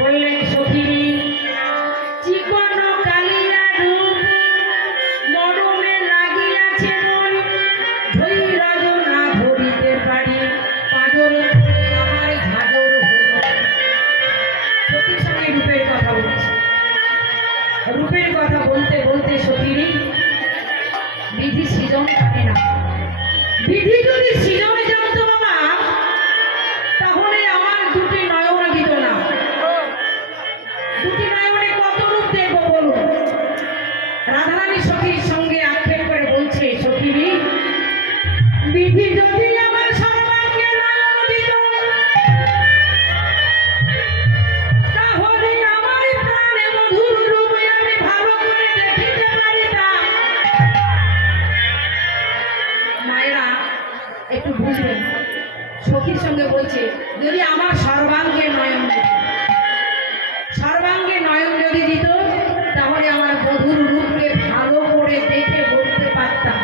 বললেন সখী চিকন কালিয়া রূপ মরমে লাগিয়াছে মন ধৈর্য না ধরিতে পারি পাঁজরে আমার ঝাঁঝর হল। সখীর সঙ্গে রূপের কথা বলছে। রূপের কথা বলতে বলতে সখীর বিধি সৃজন থাকে না। বিধি যদি সৃজনে জানতো বাবা তাহলে আমার দুটি নয়ন দিত না। দুটি নয়নে কত রূপ দেখবো বলুন। রাধারানী সখীর সঙ্গে আক্ষেপ করে বলছে সখীর বিধি যদি আমার সর্বাঙ্গে নয়ন দিত তাহলে আমার প্রাণে মধুর রূপে আমি ভালো করে দেখিতে পারিতাম। মায়েরা একটু বুঝবেন, সখীর সঙ্গে বলছে যদি আমার সর্বাঙ্গে নয়ন দিত, সর্বাঙ্গে নয়ন যদি দিত তাহলে আমার মধুর রূপকে ভালো করে দেখে বলতে পারতাম।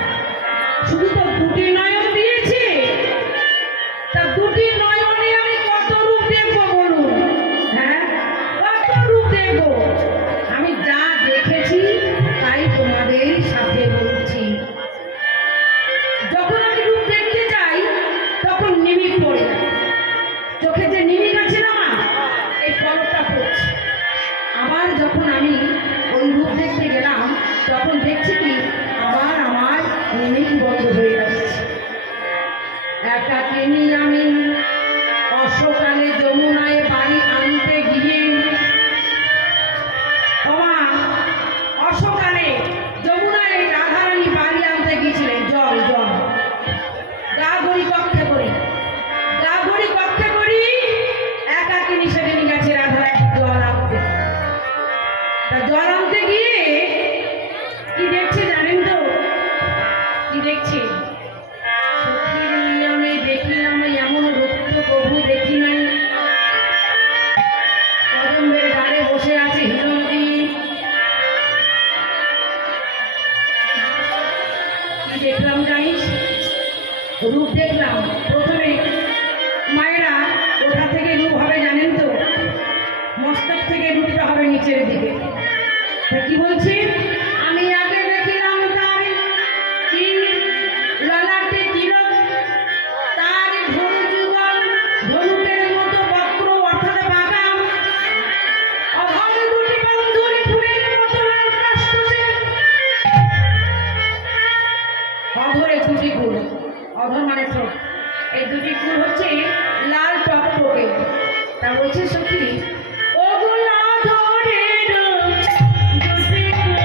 শুধু তো দুটি নয়ন দিয়েছে, তা দুটি নয়নে আমি কত রূপ দেখবো বলুন। হ্যাঁ, কত রূপ দেখবো? আমি যা দেখেছি তাই তোমাদের সাথে বলছি। যখন আমি রূপ দেখতে যাই তখন নিমিক পড়ে যায়। চোখে যে নিমিক আছে না মা, এই পলকটা পড়ছে। আবার যখন আমি ওই রূপ দেখতে গেলাম তখন দেখছি কি আবার আমার নিমিক বন্ধ হয়ে যাচ্ছে। একাকিনী আমি অশ্বকালে যমুনায় বাড়ি আনতে গিয়ে অশ্বকালে যমুনায় রাধারানী বাড়ি আনতে গিয়েছিলেন জল জল গা গড়ি কক্ষে করি গা গড়ি কক্ষে করি একাকিনী সেদিন গেছে রাধারানী জল আনতে। তা জল আনতে গিয়ে কি দেখছে জানেন তো? কি দেখছে? সত্যি আমি দেখিলাম এমন রূপ তো প্রভু দেখি নাই। কদম্বের ডালে বসে আছে হিরণী। কি দেখলাম জানিস? রূপ দেখলাম। প্রথমে মায়েরা কোথা থেকে রূপ হবে জানেন তো? মস্তক থেকে রূপটা হবে নিচের দিকে। কি বলছি? আমি আগে দেখিলাম তার কি ললাটে তিলক, তার ধনু যুগল ধনুকের মতো বক্র অর্থাৎ বাঁকা, অধর দুটি বন্ধুর ফুলের মতো লাল কাষ্টে। অধরে দুটি ফুল, অধর মানে ঠোঁট, এই দুটি ফুল হচ্ছে লাল টকটকে। তা বলছে সখী ও গো অধরের দুটি ফুল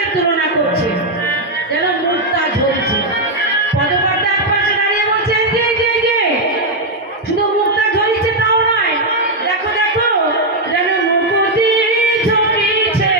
সাথে তুলনা করছে, যেন মুক্তা ঝরছে। পদকর্তা এক পাশে দাঁড়িয়ে বলছে, যে যে যে শুধু মুক্তা ঝরিছে তাও নয়, দেখো দেখো যেন মুকুতি ঝরিছে।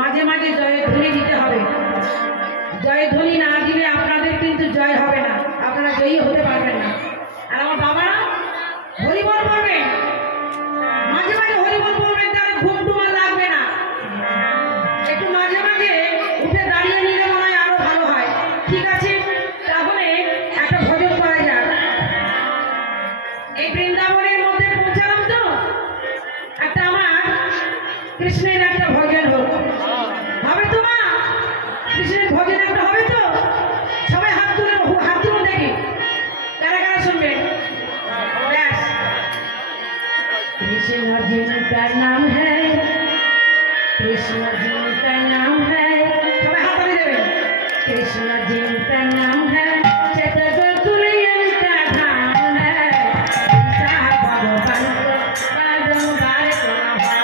মাঝে মাঝে জয়ধ্বনি দিতে হবে। জয়ধ্বনি না দিলে আপনাদের কিন্তু জয় হবে না, আপনারা জয়ী হতে পারবেন না। আর আমার বাবারা হরিবল বলবেন, মাঝে মাঝে হরিবল বলবেন, তাহলে ঘুম টুমা লাগবে না। একটু মাঝে মাঝে উঠে দাঁড়িয়ে নিলে মনে হয় আরো ভালো হয়। ঠিক আছে, তাহলে একটা ভজন করা যাক। এই বৃন্দাবনের মধ্যে পৌঁছালাম তো, একটা আমার কৃষ্ণের একটা ভজন হোক, হবে তো মা? কৃষ্ণের ভজন একটা হবে তো? সবাই হাত তুলে দেখি কারা কারা শুনবেন। ব্যাস। कृष्ण जिनका नाम है, कृष्ण जिनका नाम है, সবাই হাত তালি দেবেন। कृष्ण जिनका नाम है, चतुर्गुण इनका धाम है, भगवान को बारंबार सुनावा।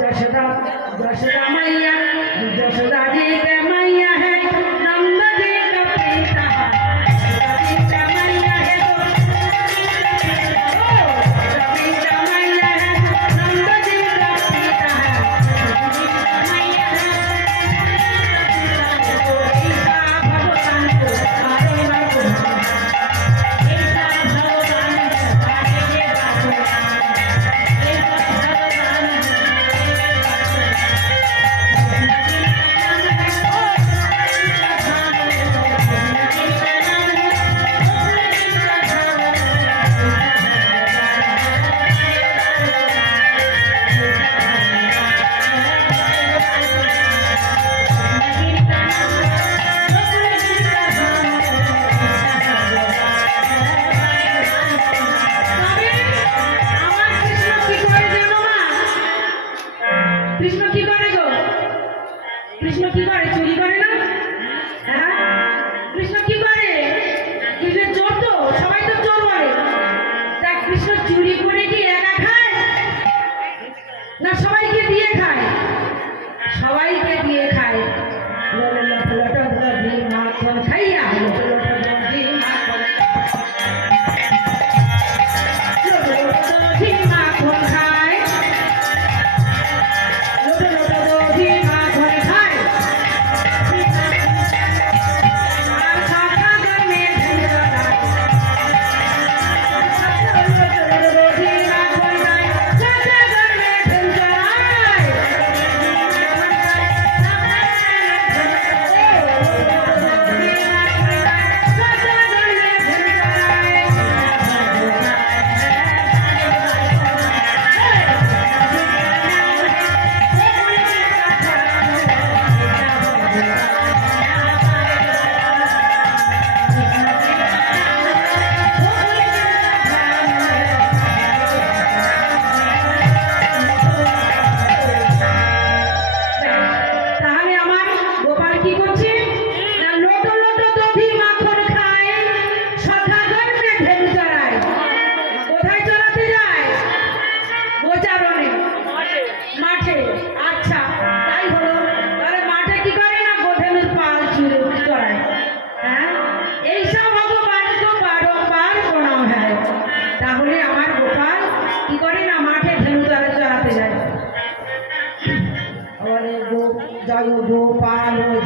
यशोदा यशोदा मैया, यशोदा जी का मैया है, नंद जी का पिता है, यशोदा जी का मैया है तो यशोदा जी का मैया है तो नंद जी का पिता है, यशोदा जी का मैया है तो ऐसा भगवान को आरे बाबू, ऐसा भगवान आरे बाबू, ऐसा भगवान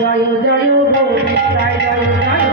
জয় জয় গোবিন্দায় জয় জয়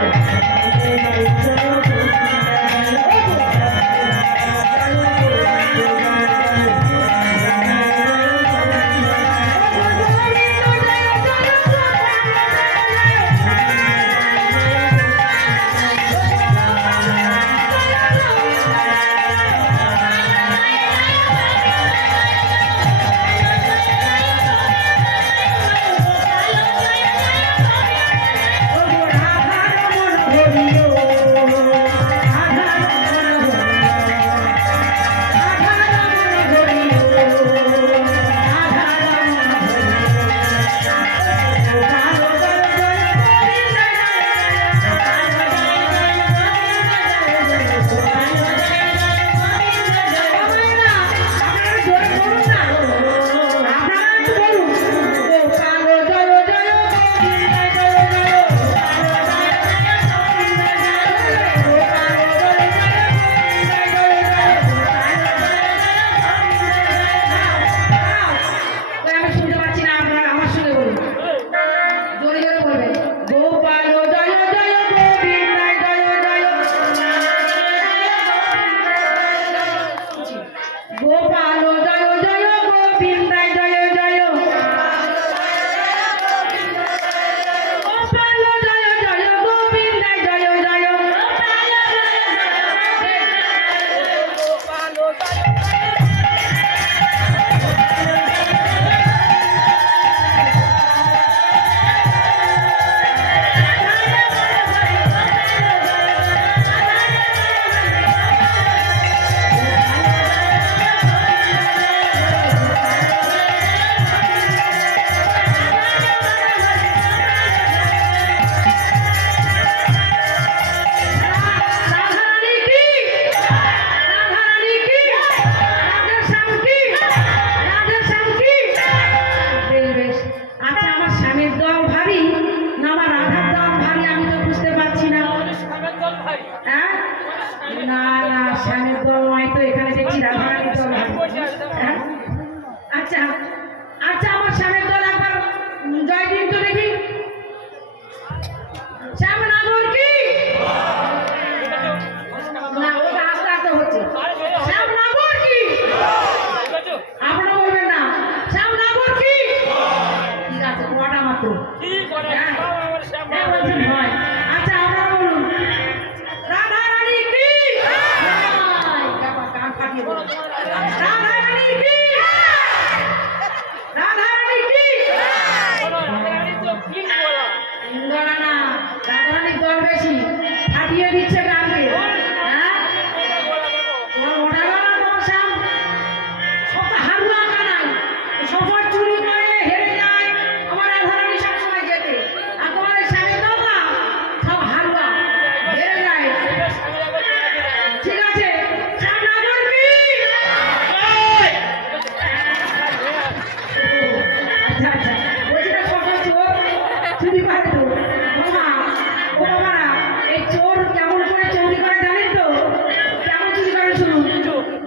আচ্ছা আচ্ছা আমার স্বামীর দল একবার জয় দিন তো দেখি। শ্যাম নাগর কি না ওটা আস্তে আস্তে হচ্ছে। শ্যাম নাগর কি আপনারা বলবেন না শ্যাম নাগর কি ঠিক আছে কটা মাত্র হয়। আচ্ছা আপনারা বলুন রাধা রানী কি কান ফাটিয়ে বলুন রাধা রানী কি রাধা রানী কি না না রাধা রানীর দল বেশি ফাটিয়ে দিচ্ছে গানকে। হ্যাঁ তোমার ওটা গানা তোমার শ্যাম সব তো হারুয়া গানাই সবসময় চুরি করে হেরে যায় আমার রাধা রানী সবসময় যেতে আর তোমার এই শ্যামের দল না সব হারুয়া হেরে যায়। ঠিক আছে শ্যাম নাগর কি আচ্ছা আচ্ছা বলছি না সকল চোর চুরি করে তো মামা ও বাবারা এই চোর কেমন করে চুরি করে জানেন তো কেমন চুরি করে শুনুন।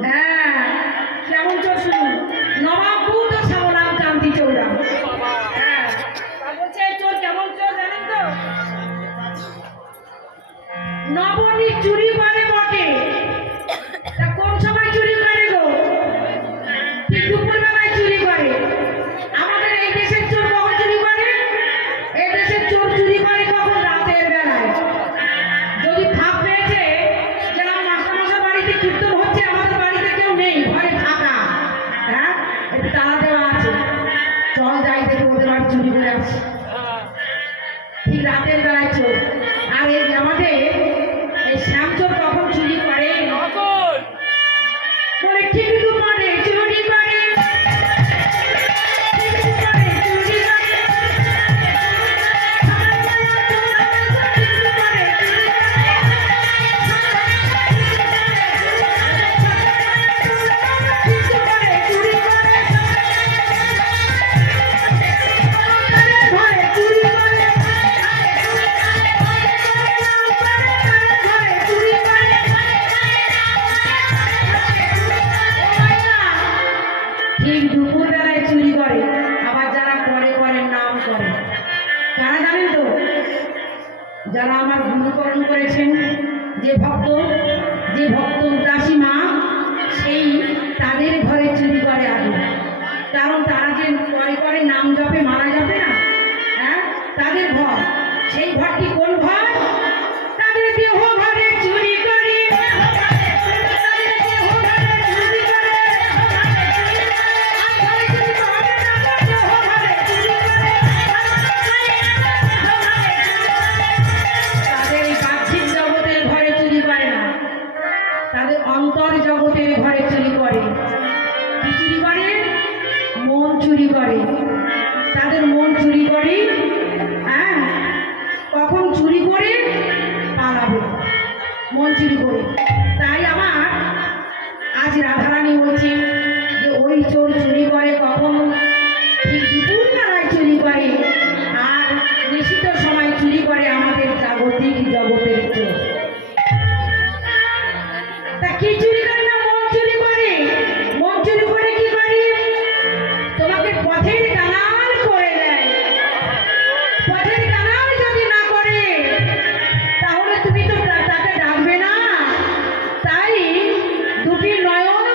হ্যাঁ কেমন চোর শুনুন নবাবপুর তো সাবরাম কান্তি চৌরাম। হ্যাঁ বলছে এই চোর কেমন চোর জানেন তো নবনী চুরি করে বটে তা কোন সময় চুরি করে গো ঠিক দুপুরবেলায় চুরি করে। আমাদের এই দেশের চোর কখন চুরি করে এই দেশের চোর চুরি করে কখন রাতের বেলায় যদি ফাঁক পেয়েছে যেরকম মাস্টারমশাই বাড়িতে কীর্তন হচ্ছে বলেছেন যে ভক্ত উদাসী মা সেই তাদের ঘরে চুরি করে আগে, কারণ তারা যে পরে পরে নাম জপে মারা যাবে না, হ্যাঁ, তাদের ঘর, সেই ঘরটি কোন ঘর? তাদের দেহ ঘরে চুরি করে, তাদের দেহ ঘরে চুরি করে, আর ঘরে চুরি করে না, দেহ ঘরে চুরি করে। তাদের এই বাহ্যিক জগতের ঘরে চুরি করে না, তাদের অন্তর জগতের ঘরে চুরি করে। কি চুরি করে? মন চুরি করে। তাদের মন চুরি করে, হ্যাঁ, কখন চুরি করে পালাবে, মন চুরি করে। তাই আমার আজ রাধারানী বলছে যে ওই চোর চুরি করে কখন? ঠিক দুপুর বেলায় চুরি করে, আর নিশিত সময় চুরি করে আমাদের জাগতিক জগতের চোর। তা কি চুরি করে? না, মন চুরি করে। মন চুরি করে কি করে? তোমাকে পথের কাঙাল করে দেয়। পথের কাঙাল যদি না করে তাহলে তুমি তো তাকে ডাকবে না। তাই দুটি নয়ন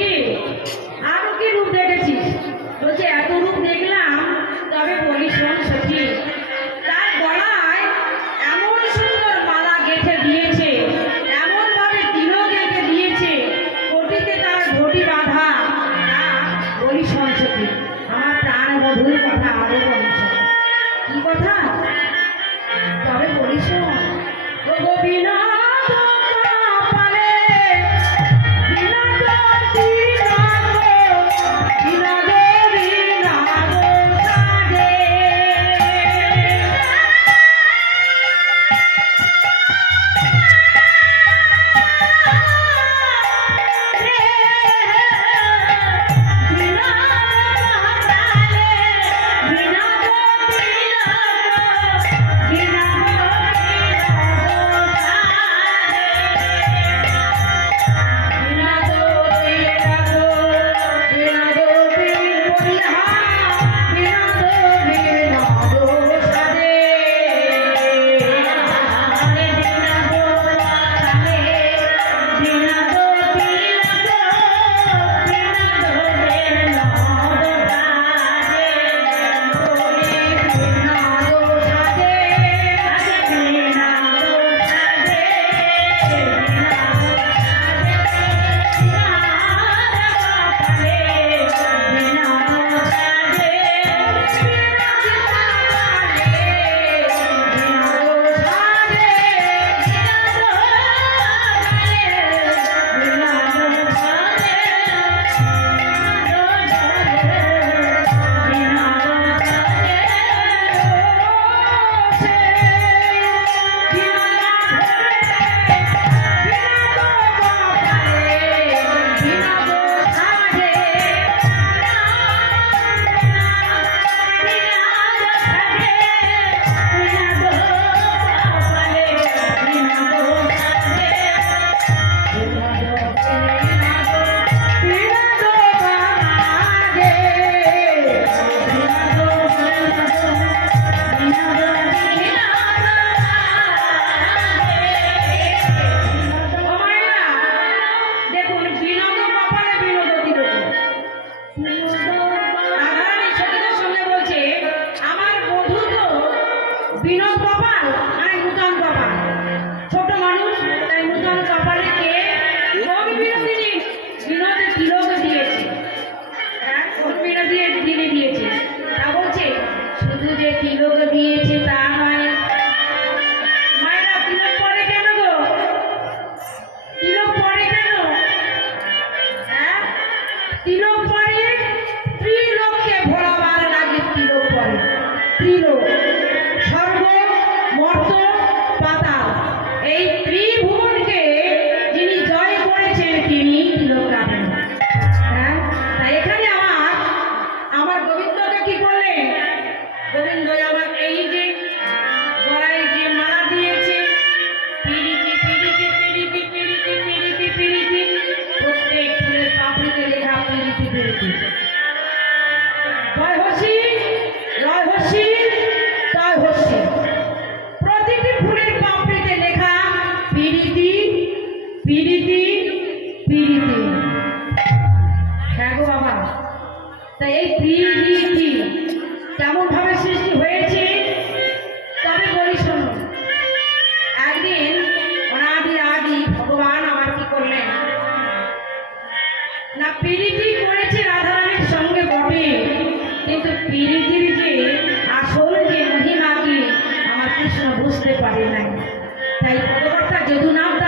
কি আরো কি রূপ দেখেছিস? বলছে এত রূপ দেখলাম, তবে বলি শোন সখী, তার গলায় এমন সুন্দর মালা গেঁথে দিয়েছে, এমন ভাবে তিলক গেঁথে দিয়েছে, কোটিতে তার ঘটি বাঁধা। বলি শোন সখী, আমার প্রাণ মধুর কথা আরো বলি শোন। কি কথা? তবে বলি শোন। ও গোবিনা বিনোদ কপাল মানে নূতন কপাল, ছোট মানুষ তাই নূতন কপালে কে কোন বিনোদিনী বিনোদে তিলক দিয়েছে। হ্যাঁ, কোন বিনোদিনী দিনে দিয়েছে তা বলছে। শুধু যে তিলক দিয়েছে তা নয়, মায়েরা তিলক পরে কেন গো? তিলক পরে কেন? হ্যাঁ, তিলক পরে ত্রিলোককে ভোলাবার লাগে। তিলক পরে ত্রিলোক, স্বর্গ, মর্ত, পাতাল, এই ত্রিভুবনকে যিনি জয় করেছেন তিনি তিলক রাখেন। হ্যাঁ, তাই এখানে আমার গোবিন্দকে কি করলেন? গোবিন্দ আমার এই যে গলায় যে মালা দিয়েছে, পিরিতি পিরিতি পিরিতি পিরিতি পিরিতি পিরিতি, প্রত্যেক ফুলের পাপড়িতে লেখা পিরিতি পিরিতি। জয় হসি, জয় হসি, জয় হসি। প্রতিটি ফুলের পাপড়িতে লেখা পিরিতি পিরিতি পিরিতি। হ্যাঁ গো বাবা, তাই এই পিরিতি কেমন ভাবে সৃষ্টি হয়েছে তবে বলি শোনো। একদিন অনাদি আদি ভগবান আমার কি করলেন না, পিরিতি করেছে রাধারানীর সঙ্গে বটে, কিন্তু পিরিতির যে আসল যে মহিমা কি আমার কৃষ্ণ বুঝতে পারে নাই। তাই ভগবর্তা যদুনাথ